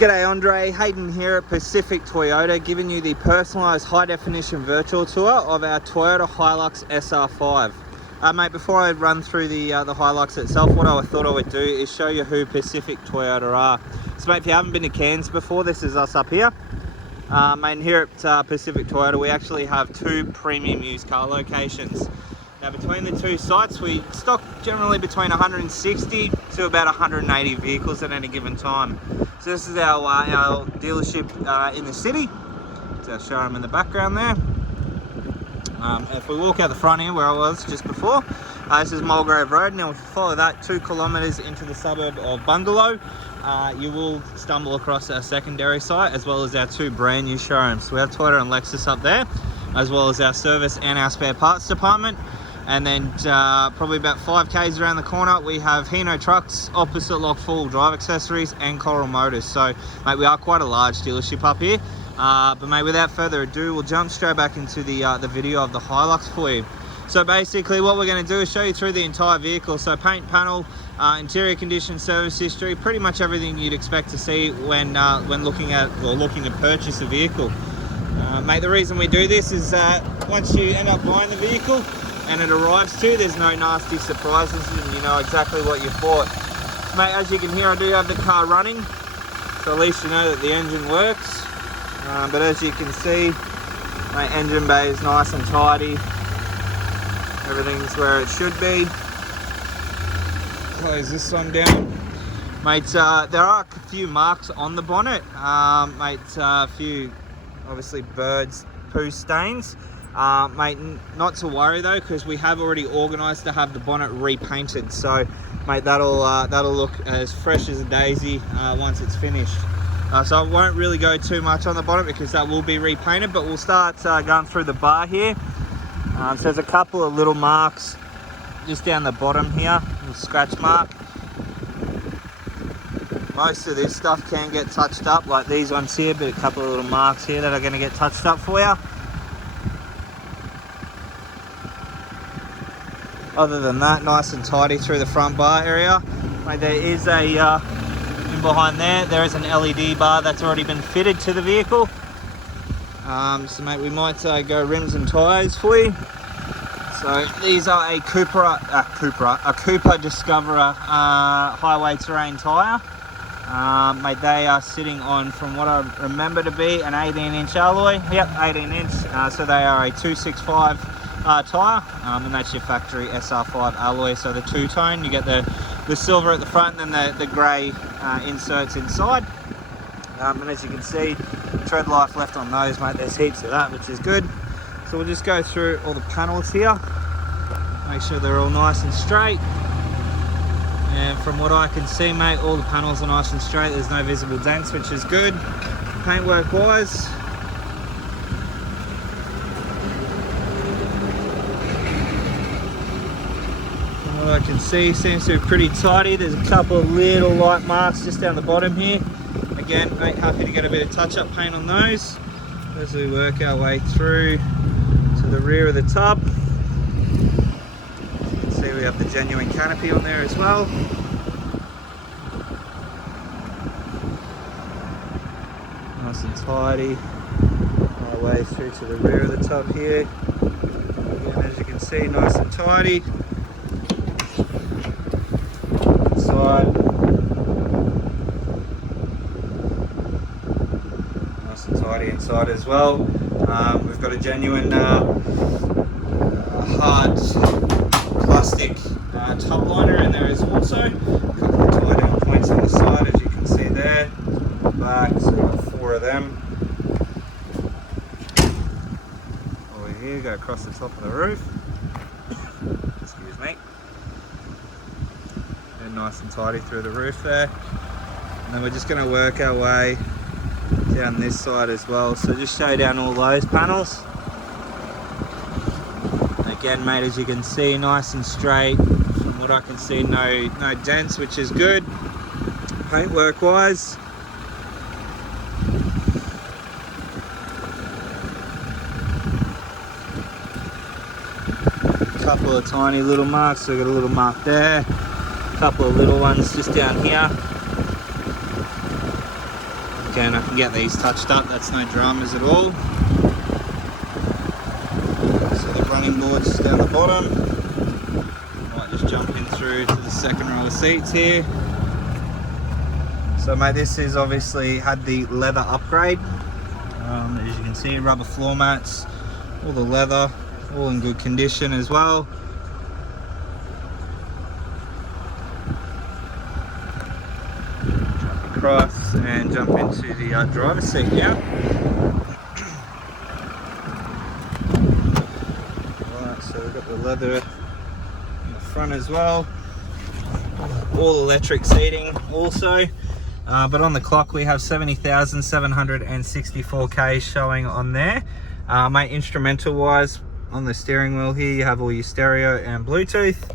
G'day Andre, Hayden here at Pacific Toyota, giving you the personalised high-definition virtual tour of our Toyota Hilux SR5. Mate, before I run through the Hilux itself, what I thought I would do is show you who Pacific Toyota are. So mate, if you haven't been to Cairns before, this is us up here. Mate, and here at Pacific Toyota, we actually have two premium used car locations. Now between the two sites, we stock generally between 160 to about 180 vehicles at any given time. So this is our dealership in the city. It's our showroom in the background there. If we walk out the front here where I was just before, this is Mulgrave Road. Now if you follow that 2 kilometres into the suburb of Bungalow, you will stumble across our secondary site as well as our two brand new showrooms. So we have Toyota and Lexus up there, as well as our service and our spare parts department. And then probably about 5 k's around the corner, we have Hino Trucks, Opposite Lock Full Drive Accessories, and Coral Motors. So, mate, we are quite a large dealership up here. But mate, without further ado, we'll jump straight back into the video of the Hilux for you. So basically, what we're going to do is show you through the entire vehicle. So paint, panel, interior condition, service history, pretty much everything you'd expect to see when looking at or looking to purchase a vehicle. Mate, the reason we do this is that once you end up buying the vehicle, and it arrives too, there's no nasty surprises and you know exactly what you've bought. Mate, as you can hear, I do have the car running, so at least you know that the engine works. But as you can see, my engine bay is nice and tidy. Everything's where it should be. Close this one down. Mate, there are a few marks on the bonnet. Mate, a few, obviously, birds' poo stains. Mate, not to worry though, because we have already organised to have the bonnet repainted. So, mate, that'll look as fresh as a daisy once it's finished. So I won't really go too much on the bonnet because that will be repainted. But we'll start going through the bar here. So there's a couple of little marks just down the bottom here, little scratch mark. Most of this stuff can get touched up, like these ones here, but a couple of little marks here that are going to get touched up for you. Other than that, nice and tidy through the front bar area. Mate, there is a, in behind there is an LED bar that's already been fitted to the vehicle. So mate, we might go rims and tyres for you. So these are a Cooper Discoverer highway terrain tyre. Mate, they are sitting on, from what I remember to be, an 18-inch alloy. Yep, 18-inch. So they are a 265 tyre, and that's your factory SR5 alloy. So the two-tone, you get the silver at the front and then the grey inserts inside. And as you can see, tread life left on those, mate. There's heaps of that, which is good. So we'll just go through all the panels here, make sure they're all nice and straight. And from what I can see, mate, all the panels are nice and straight. There's no visible dents, which is good. Paintwork wise, from what I can see, seems to be pretty tidy. There's a couple of little light marks just down the bottom here. Again, mate, happy to get a bit of touch-up paint on those as we work our way through to the rear of the tub. You can see we have the genuine canopy on there as well. Nice and tidy. Our way through to the rear of the tub here. Again, as you can see, nice and tidy. Inside. Nice and tidy inside as well. We've got a genuine hard plastic tub liner, and there is also a couple of tie down points on the side, as you can see there. Back, so we've got 4 of them. Over here, go across the top of the roof. Excuse me. And nice and tidy through the roof there. And then we're just going to work our way down this side as well. So just show down all those panels. Again, mate, as you can see, nice and straight. From what I can see, no dents, which is good. Paintwork wise, couple of tiny little marks. So we've got a little mark there, a couple of little ones just down here. Again, I can get these touched up, that's no dramas at all. So the running board's down the bottom. Might just jump in through to the second row of seats here. So mate, this is obviously had the leather upgrade. As you can see, rubber floor mats, all the leather, all in good condition as well. Jump across and jump into the driver's seat now. Alright, so we've got the leather in the front as well. All electric seating also. But on the clock we have 70,764 Ks showing on there. Mate, instrumental wise, on the steering wheel here you have all your stereo and Bluetooth.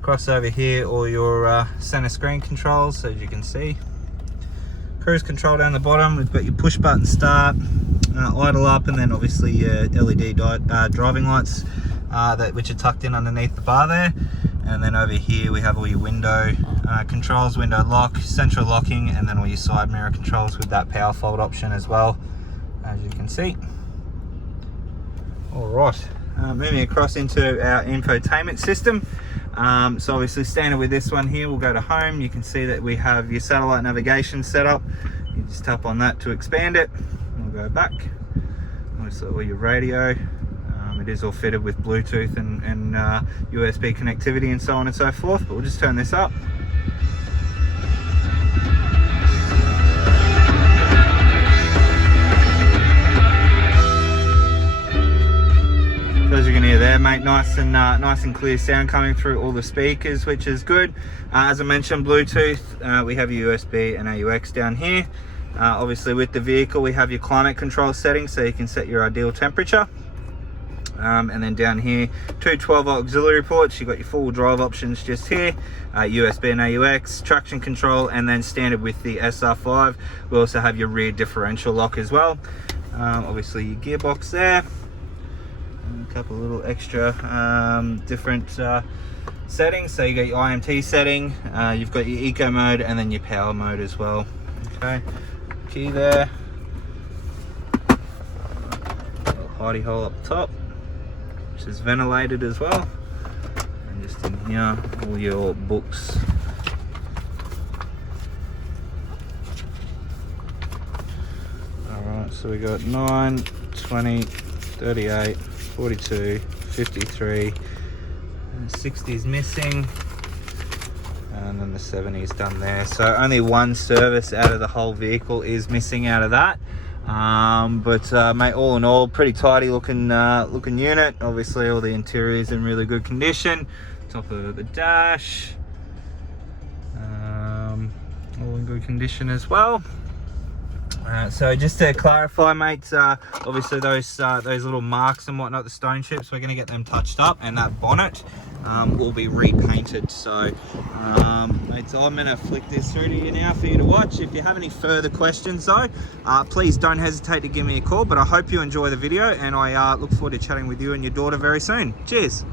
Across over here all your center screen controls, as you can see. Cruise control down the bottom, we've got your push button start, idle up, and then obviously your LED driving lights which are tucked in underneath the bar there. And then over here we have all your window controls, window lock, central locking, and then all your side mirror controls with that power fold option as well, as you can see. All right, moving across into our infotainment system. So obviously standard with this one here, we'll go to home. You can see that we have your satellite navigation set up. You just tap on that to expand it. We'll go back. Obviously all your radio. It is all fitted with Bluetooth and USB connectivity and so on and so forth, but we'll just turn this up. So as you can hear there, mate, nice and clear sound coming through all the speakers, which is good. As I mentioned, Bluetooth, we have your USB and AUX down here. Obviously with the vehicle we have your climate control settings, so you can set your ideal temperature. And then down here, two 12-volt auxiliary ports. You've got your full drive options just here, USB and AUX, traction control, and then standard with the SR5, we also have your rear differential lock as well. Obviously your gearbox there, and a couple of little extra different settings. So you got your IMT setting, you've got your eco mode, and then your power mode as well. Okay, key there, little hidey hole up top, which is ventilated as well, and just in here all your books. Alright, so we got 9, 20, 38, 42, 53, 60 is missing, and then the 70 is done there. So only one service out of the whole vehicle is missing out of that. Mate, all in all, pretty tidy looking unit. Obviously all the interior is in really good condition. Top of the dash, all in good condition as well. So just to clarify, mates, obviously those little marks and whatnot, the stone chips, we're going to get them touched up, and that bonnet will be repainted. So mates, I'm going to flick this through to you now for you to watch. If you have any further questions though, please don't hesitate to give me a call. But I hope you enjoy the video, and I look forward to chatting with you and your daughter very soon. Cheers.